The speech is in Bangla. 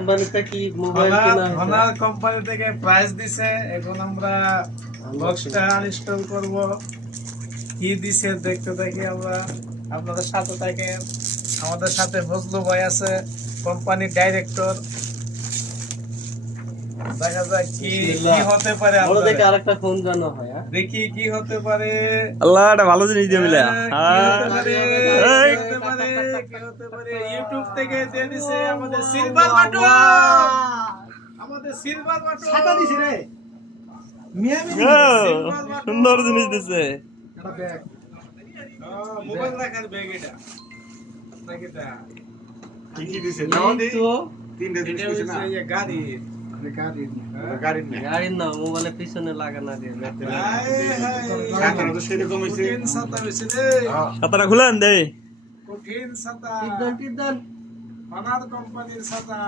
কোম্পানিতে কি মোবাইল কিনা হয়েছে? হনার কোম্পানি থেকে প্রাইস দিছে, এখন আমরা বক্সটা আনইনস্টল করব। কি দিছে দেখতে থাকি আমরা, আপনাদের সাথে থাকেন। আমাদের সাথে ফজলু ভাই আছে, কোম্পানির ডাইরেক্টর। দেখা যাক কি হতে পারে। বড় দেখে আরেকটা ফোন জানা হয়। দেখি কি হতে পারে। আল্লাহ, এটা ভালো জিনিস দিয়ে মিলে। ইউটিউব থেকে দিয়ে দিছে আমাদের সিলভার বাটন, আমাদের সিলভার বাটন ছাতা দিছে রে মিয়ামি, সিলভার বাটন সুন্দর জিনিস দিছে। এটা ব্যাগ, মোবাইল রাখার ব্যাগ। এটা এটা কি কি দিছে? তো তিনটা জিনিস দিছে না? এই গাড়ি গাড়ির না, মোবাইলের পিছনে লাগানো দিয়ে ছাতাটা তো সেরকম হইছে। কঠিন ছাতা হইছে রে, ছাতাটা খুলেন দে। কঠিন ছাতা, টিপ দেন হনার কোম্পানির ছাতা।